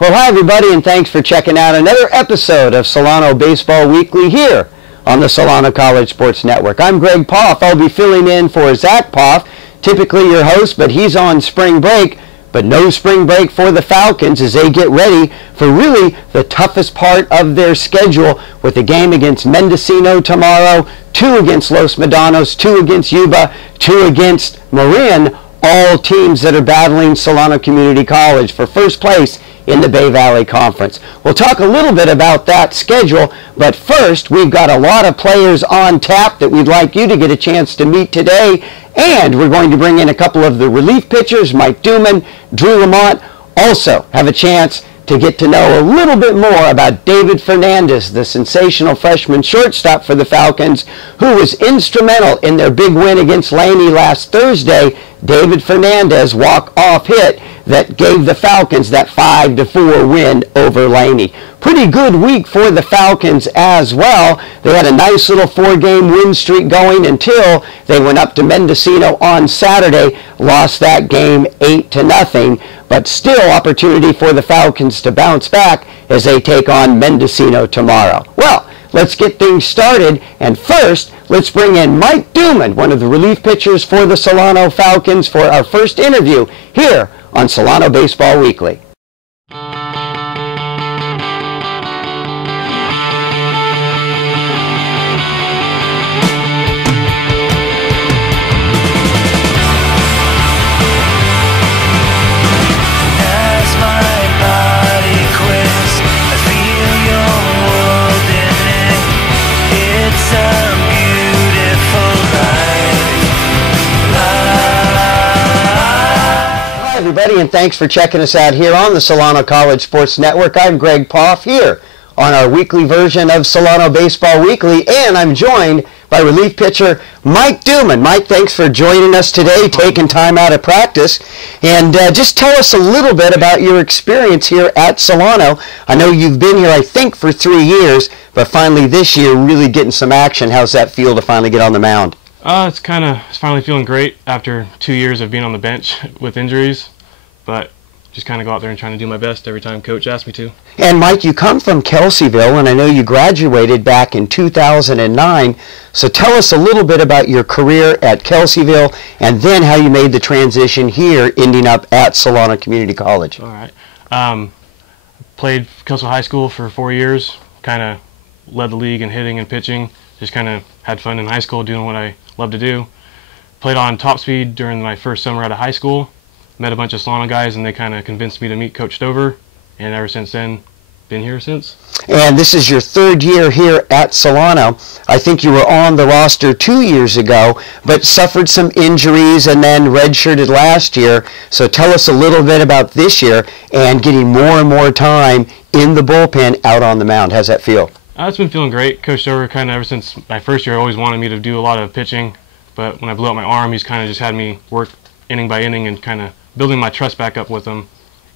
Well, hi everybody, and thanks for checking out another episode of Solano Baseball Weekly here on the Solano College Sports Network. I'm Greg Poff. I'll be filling in for Zach Poff, typically your host, but he's on spring break. But no spring break for the Falcons as they get ready for really the toughest part of their schedule with a game against Mendocino tomorrow, 2 against Los Medanos, 2 against Yuba, 2 against Marin, all teams that are battling Solano Community College for first place in the Bay Valley Conference. We'll talk a little bit about that schedule, but first we've got a lot of players on tap that we'd like you to get a chance to meet today, and we're going to bring in a couple of the relief pitchers, Mike Duman, Drew Lamont, also have a chance to get to know a little bit more about David Fernandez, the sensational freshman shortstop for the Falcons, who was instrumental in their big win against Laney last Thursday. David Fernandez walk-off hit that gave the Falcons that 5-4 win over Laney. Pretty good week for the Falcons as well. They had a nice little 4-game win streak going until they went up to Mendocino on Saturday, lost that game 8-0, but still opportunity for the Falcons to bounce back as they take on Mendocino tomorrow. Well, let's get things started, and first, let's bring in Mike Duman, one of the relief pitchers for the Solano Falcons, for our first interview here on Solano Baseball Weekly. Everybody, and thanks for checking us out here on the Solano College Sports Network. I'm Greg Poff here on our weekly version of Solano Baseball Weekly, and I'm joined by relief pitcher Mike Duman. Mike, thanks for joining us today, taking time out of practice, and just tell us a little bit about your experience here at Solano. I know you've been here, I think, for 3 years, but finally this year really getting some action. How's that feel to finally get on the mound? It's finally feeling great after 2 years of being on the bench with injuries, but just kind of go out there and trying to do my best every time Coach asks me to. And Mike, you come from Kelseyville, and I know you graduated back in 2009, so tell us a little bit about your career at Kelseyville and then how you made the transition here, ending up at Solano Community College. All right. Played Kelseyville High School for 4 years, kind of led the league in hitting and pitching, just kind of had fun in high school doing what I love to do. Played on top speed during my first summer out of high school. Met a bunch of Solano guys, and they kind of convinced me to meet Coach Stover, and ever since then, been here since. And this is your 3rd year here at Solano. I think you were on the roster 2 years ago, but suffered some injuries and then redshirted last year. So tell us a little bit about this year and getting more and more time in the bullpen out on the mound. How's that feel? It's been feeling great. Coach Stover kind of ever since my first year always wanted me to do a lot of pitching, but when I blew out my arm, he's kind of just had me work inning by inning and kind of building my trust back up with him.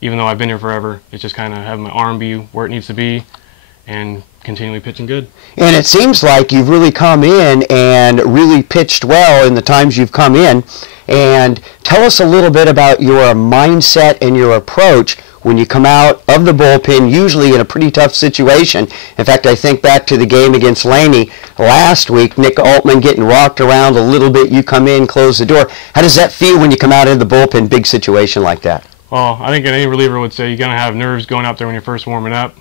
Even though I've been here forever, it's just kind of having my arm be where it needs to be and continually pitching good. And it seems like you've really come in and really pitched well in the times you've come in. And tell us a little bit about your mindset and your approach when you come out of the bullpen, usually in a pretty tough situation. In fact, I think back to the game against Laney last week, Nick Altman getting rocked around a little bit, you come in, close the door. How does that feel when you come out of the bullpen, big situation like that? Well, I think any reliever would say you're going to have nerves going out there when you're first warming up,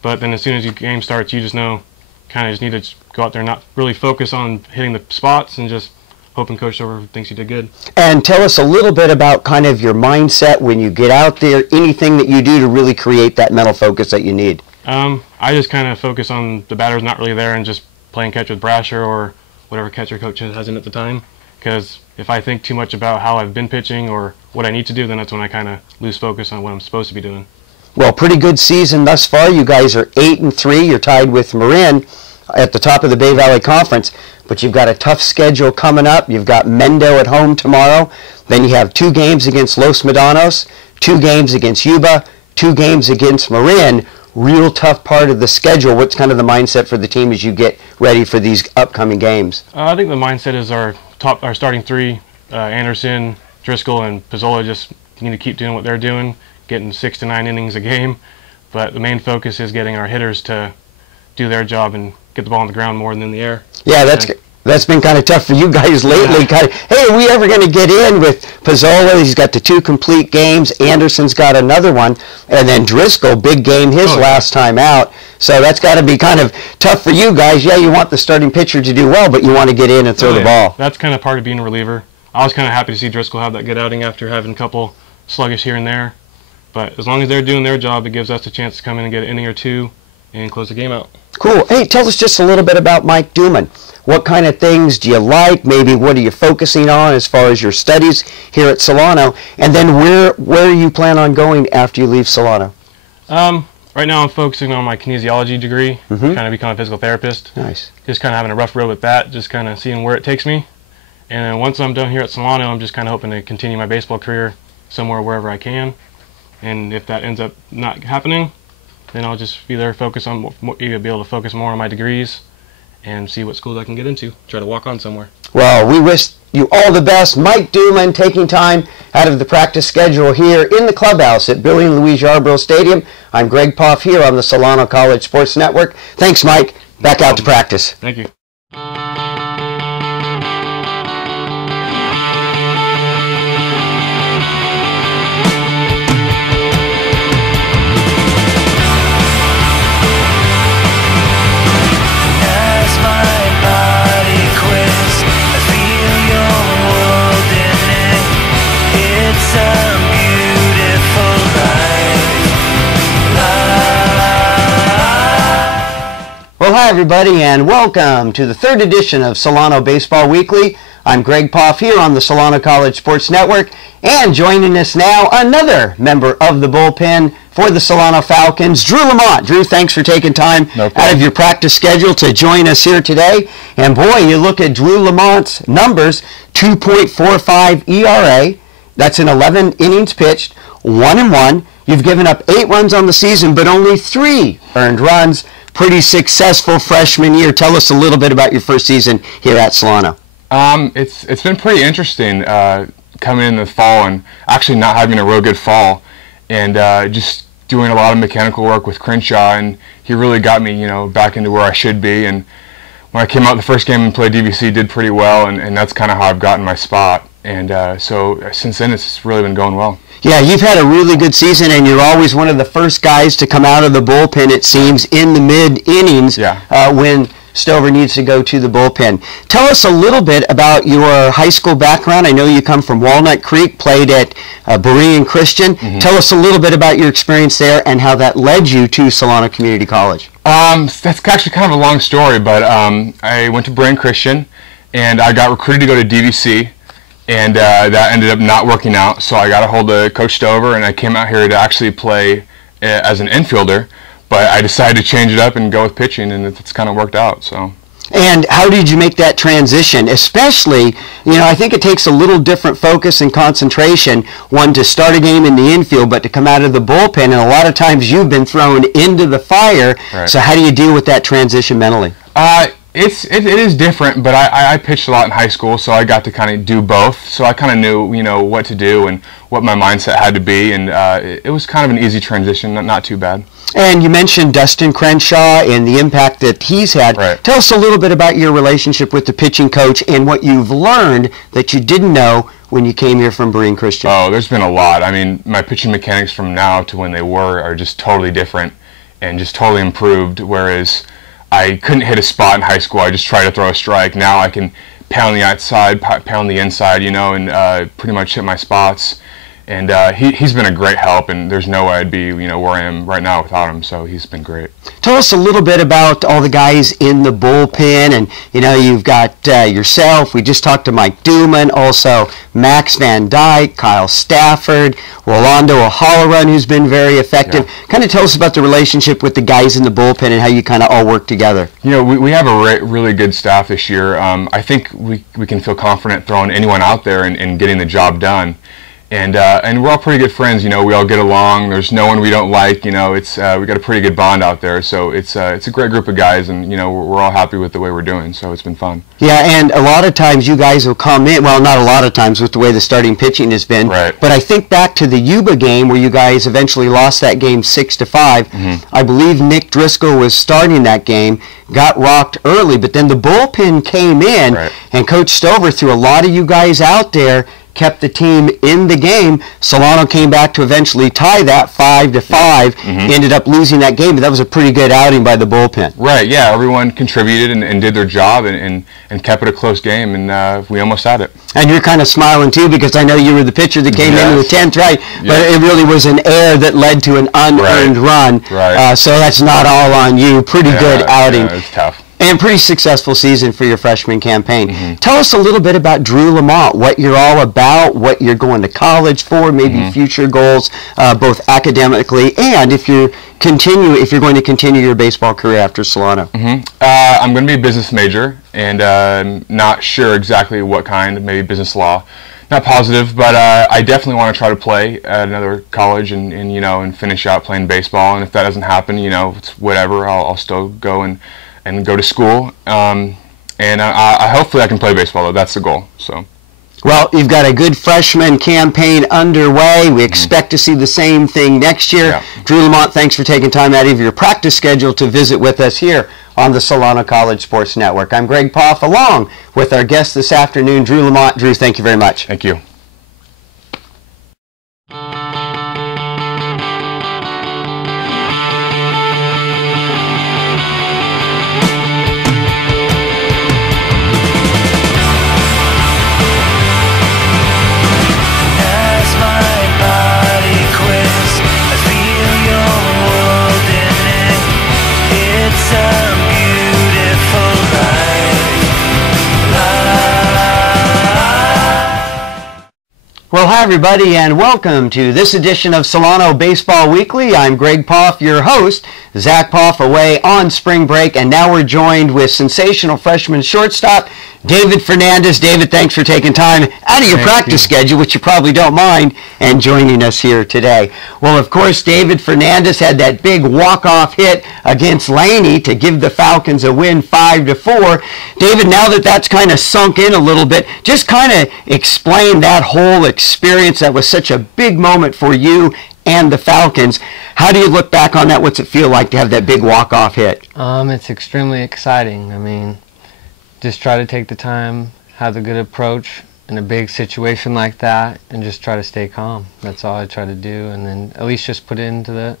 but then as soon as your game starts, you just know, kind of just need to go out there and not really focus on hitting the spots and just hoping Coach Stover thinks you did good. And tell us a little bit about kind of your mindset when you get out there, anything that you do to really create that mental focus that you need. I just kind of focus on the batter's not really there and just playing catch with Brasher or whatever catcher coach has in at the time. Because if I think too much about how I've been pitching or what I need to do, then that's when I kind of lose focus on what I'm supposed to be doing. Well, pretty good season thus far. You guys are 8-3. You're tied with Marin at the top of the Bay Valley Conference, but you've got a tough schedule coming up. You've got Mendo at home tomorrow. Then you have 2 games against Los Medanos, 2 games against Yuba, 2 games against Marin. Real tough part of the schedule. What's kind of the mindset for the team as you get ready for these upcoming games? I think the mindset is our starting 3, Anderson, Driscoll, and Pizzola just need to keep doing what they're doing, getting 6 to 9 innings a game, But the main focus is getting our hitters to do their job and get the ball on the ground more than in the air. Yeah, that's been kind of tough for you guys lately. Yeah. Hey, are we ever going to get in with Pizzola? He's got the 2 complete games. Anderson's got another one. And then Driscoll, big game his last time out. So that's got to be kind of tough for you guys. Yeah, you want the starting pitcher to do well, but you want to get in and throw the ball. That's kind of part of being a reliever. I was kind of happy to see Driscoll have that good outing after having a couple sluggish here and there. But as long as they're doing their job, it gives us a chance to come in and get an inning or two and close the game out. Cool. Hey, tell us just a little bit about Mike Duman. What kind of things do you like? Maybe what are you focusing on as far as your studies here at Solano? And then where you plan on going after you leave Solano? Right now I'm focusing on my kinesiology degree, kind of become a physical therapist. Nice. Just kind of having a rough road with that, just kind of seeing where it takes me. And then once I'm done here at Solano, I'm just kind of hoping to continue my baseball career somewhere wherever I can. And if that ends up not happening, then I'll just be there, be able to focus more on my degrees and see what schools I can get into, try to walk on somewhere. Well, we wish you all the best. Mike Duman taking time out of the practice schedule here in the clubhouse at Billy and Louise Yarborough Stadium. I'm Greg Poff here on the Solano College Sports Network. Thanks, Mike. Back out to practice. Thank you. Well, hi everybody, and welcome to the 3rd edition of Solano Baseball Weekly. I'm Greg Poff here on the Solano College Sports Network, and joining us now, another member of the bullpen for the Solano Falcons, Drew Lamont. Drew, thanks for taking time out of your practice schedule to join us here today. And boy, you look at Drew Lamont's numbers, 2.45 ERA. That's in 11 innings pitched, 1-1. You've given up 8 runs on the season, but only 3 earned runs. Pretty successful freshman year. Tell us a little bit about your first season here at Solano. It's been pretty interesting coming in the fall and actually not having a real good fall, and just doing a lot of mechanical work with Kristian, and he really got me, back into where I should be. And when I came out the first game and played DVC, did pretty well, and that's kind of how I've gotten my spot. And so since then, it's really been going well. Yeah, you've had a really good season, and you're always one of the first guys to come out of the bullpen, it seems, in the mid-innings when Stover needs to go to the bullpen. Tell us a little bit about your high school background. I know you come from Walnut Creek, played at Berean Christian. Tell us a little bit about your experience there and how that led you to Solano Community College. That's actually kind of a long story, but I went to Berean Christian, and I got recruited to go to DVC. And that ended up not working out, so I got a hold of Coach Stover, and I came out here to actually play as an infielder, but I decided to change it up and go with pitching, and it's kind of worked out. So. And how did you make that transition? Especially, I think it takes a little different focus and concentration, one to start a game in the infield, but to come out of the bullpen, and a lot of times you've been thrown into the fire. Right. So how do you deal with that transition mentally? It is different, but I pitched a lot in high school, so I got to kind of do both. So I kind of knew, what to do and what my mindset had to be, and it was kind of an easy transition, not too bad. And you mentioned Dustin Crenshaw and the impact that he's had. Right. Tell us a little bit about your relationship with the pitching coach and what you've learned that you didn't know when you came here from Berean Christian. Oh, there's been a lot. I mean, my pitching mechanics from now to when they were are just totally different and just totally improved, whereas I couldn't hit a spot in high school. I just tried to throw a strike. Now I can pound the outside, pound the inside, and pretty much hit my spots. And he's been a great help, and there's no way I'd be, where I am right now without him. So he's been great. Tell us a little bit about all the guys in the bullpen, and you've got yourself. We just talked to Mike Duman, also Max Van Dyke, Kyle Stafford, Rolando O'Halloran, who's been very effective. Yeah. Kind of tell us about the relationship with the guys in the bullpen and how you kind of all work together. We have a really good staff this year. I think we can feel confident throwing anyone out there and getting the job done. and we're all pretty good friends. You know, we all get along. There's no one we don't like. You know, it's we got a pretty good bond out there. So it's a great group of guys, and you know, we're all happy with the way we're doing. So it's been fun. Yeah, and a lot of times you guys will come in. Well, not a lot of times with the way the starting pitching has been. Right. But I think back to the Yuba game where you guys eventually lost that game 6-5. I believe Nick Driscoll was starting that game, got rocked early, but then the bullpen came in, and Coach Stover threw a lot of you guys out there, kept the team in the game. Solano came back to eventually tie that 5-5, ended up losing that game, but that was a pretty good outing by the bullpen. Right, yeah, everyone contributed and did their job and kept it a close game, and we almost had it. And you're kind of smiling too, because I know you were the pitcher that came in the 10th, right? But it really was an error that led to an unearned run. So that's not all on you. Pretty good outing. Yeah, it's tough. And pretty successful season for your freshman campaign. Tell us a little bit about Drew Lamont, what you're all about, what you're going to college for, maybe future goals, both academically and if you're going to continue your baseball career after Solano. I'm going to be a business major, and not sure exactly what kind, maybe business law. Not positive, but I definitely want to try to play at another college and you know, and finish out playing baseball. And if that doesn't happen, you know, it's whatever. I'll still go and go to school, and hopefully I can play baseball, though. That's the goal. So, well, you've got a good freshman campaign underway. We expect to see the same thing next year. Drew Lamont, thanks for taking time out of your practice schedule to visit with us here on the Solano College Sports Network. I'm Greg Poff, along with our guest this afternoon, Drew Lamont. Drew, thank you very much. Thank you. Well, hi everybody, and welcome to this edition of Solano Baseball Weekly. I'm Greg Poff, your host. Zach Poff away on spring break, and now we're joined with sensational freshman shortstop David Fernandez. David, thanks for taking time out of your practice schedule, which you probably don't mind, and joining us here today. Well, of course, David Fernandez had that big walk-off hit against Laney to give the Falcons a win 5-4. David, now that that's kind of sunk in a little bit, just kind of explain that whole experience. That was such a big moment for you and the Falcons. How do you look back on that? What's it feel like to have that big walk-off hit? It's extremely exciting. I mean, just try to take the time, have a good approach in a big situation like that, and just try to stay calm. That's all I try to do, and then at least just put it into the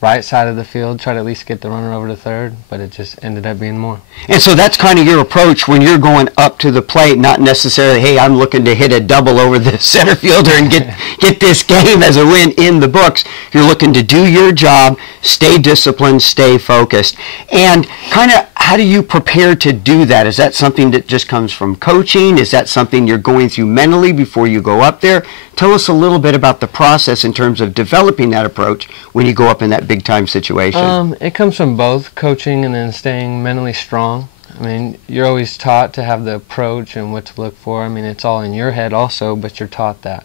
right side of the field, try to at least get the runner over to third, but it just ended up being more. And so that's kind of your approach when you're going up to the plate, not necessarily, hey, I'm looking to hit a double over the center fielder and get this game as a win in the books. You're looking to do your job, stay disciplined, stay focused. And kind of how do you prepare to do that? Is that something that just comes from coaching? Is that something you're going through mentally before you go up there? Tell us a little bit about the process in terms of developing that approach when you go up in that big-time situation. It comes from both coaching and then staying mentally strong. I mean, you're always taught to have the approach and what to look for. I mean, it's all in your head also, but you're taught that.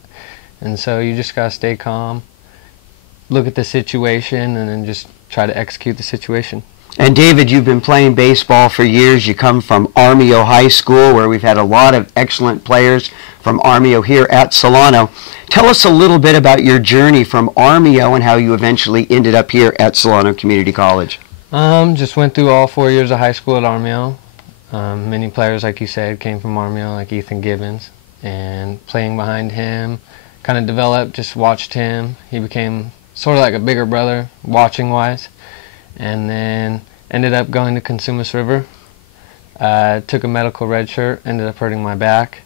And so you just got to stay calm, look at the situation, and then just try to execute the situation. And David, you've been playing baseball for years. You come from Armio High School, where we've had a lot of excellent players from Armio here at Solano. Tell us a little bit about your journey from Armio and how you eventually ended up here at Solano Community College. Just went through all 4 years of high school at Armio. Many players, like you said, came from Armio, like Ethan Gibbons. And playing behind him, kind of developed, just watched him. He became sort of like a bigger brother, watching-wise. And then ended up going to Consumnes River. Took a medical red shirt, ended up hurting my back,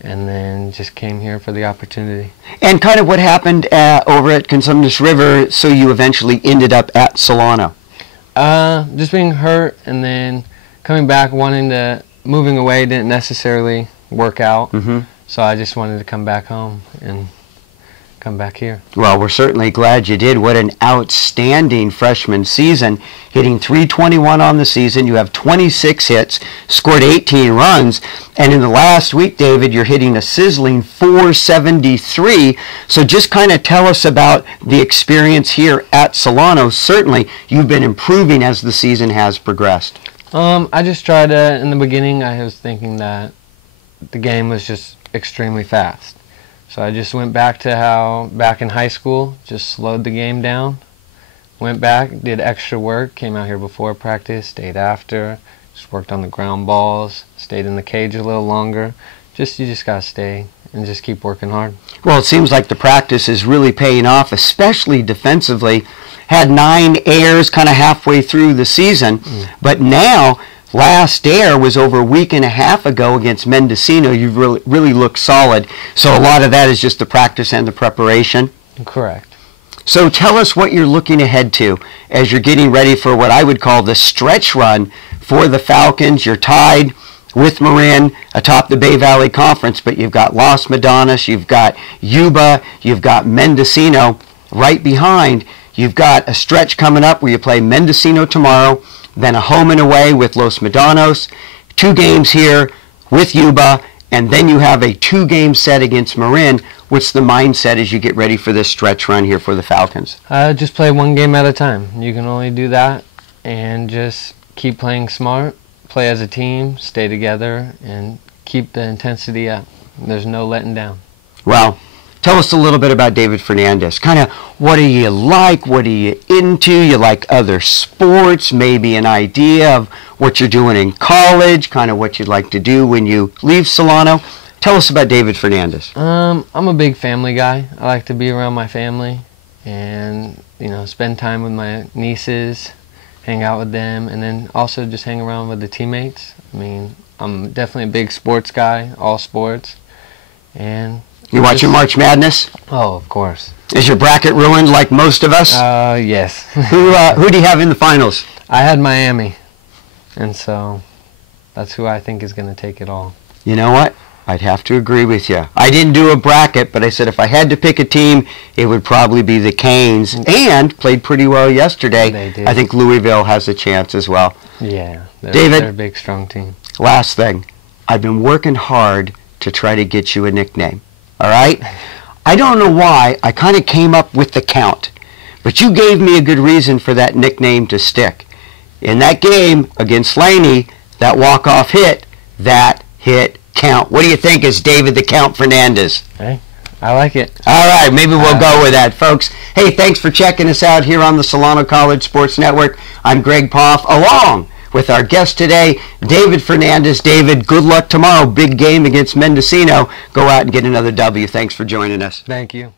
and then just came here for the opportunity. And kind of what happened over at Consumnes River so you eventually ended up at Solano? Just being hurt and then coming back, moving away didn't necessarily work out. So I just wanted to come back home and come back here. Well, we're certainly glad you did. What an outstanding freshman season. Hitting .321 on the season. You have 26 hits, scored 18 runs, and in the last week, David, you're hitting a sizzling .473. So just kind of tell us about the experience here at Solano. Certainly, you've been improving as the season has progressed. I just tried to, in the beginning, I was thinking that the game was just extremely fast. So I just went back to how, back in high school, just slowed the game down. Went back, did extra work, came out here before practice, stayed after, just worked on the ground balls, stayed in the cage a little longer. You just gotta stay and just keep working hard. Well, it seems like the practice is really paying off, especially defensively. Had 9 errors kind of halfway through the season, but now, last air was over a week and a half ago against Mendocino. You've really looked solid. So a lot of that is just the practice and the preparation. Correct. So tell us what you're looking ahead to as you're getting ready for what I would call the stretch run for the Falcons. You're tied with Marin atop the Bay Valley Conference, but you've got Las Medanas, you've got Yuba, you've got Mendocino right behind. You've got a stretch coming up where you play Mendocino tomorrow, then a home and away with Los Medanos, 2 games here with Yuba, and then you have a 2-game set against Marin. What's the mindset as you get ready for this stretch run here for the Falcons? Just play 1 game at a time. You can only do that, and just keep playing smart, play as a team, stay together, and keep the intensity up. There's no letting down. Well, tell us a little bit about David Fernandez. Kind of what do you like? What are you into? You like other sports? Maybe an idea of what you're doing in college, kind of what you'd like to do when you leave Solano. Tell us about David Fernandez. I'm a big family guy. I like to be around my family and, spend time with my nieces, hang out with them, and then also just hang around with the teammates. I mean, I'm definitely a big sports guy, all sports. And you watching March Madness? Oh, of course. Is your bracket ruined like most of us? Yes. Who do you have in the finals? I had Miami, and so that's who I think is going to take it all. You know what? I'd have to agree with you. I didn't do a bracket, but I said if I had to pick a team, it would probably be the Canes, and played pretty well yesterday. They did. I think Louisville has a chance as well. Yeah, David, they're a big, strong team. Last thing. I've been working hard to try to get you a nickname. All right? I don't know why. I kind of came up with the Count. But you gave me a good reason for that nickname to stick. In that game against Laney, that walk-off hit, that hit count. What do you think is David the Count Fernandez? Hey, I like it. All right, maybe we'll go with that, folks. Hey, thanks for checking us out here on the Solano College Sports Network. I'm Greg Poff, along with our guest today, David Fernandez. David, good luck tomorrow. Big game against Mendocino. Go out and get another W. Thanks for joining us. Thank you.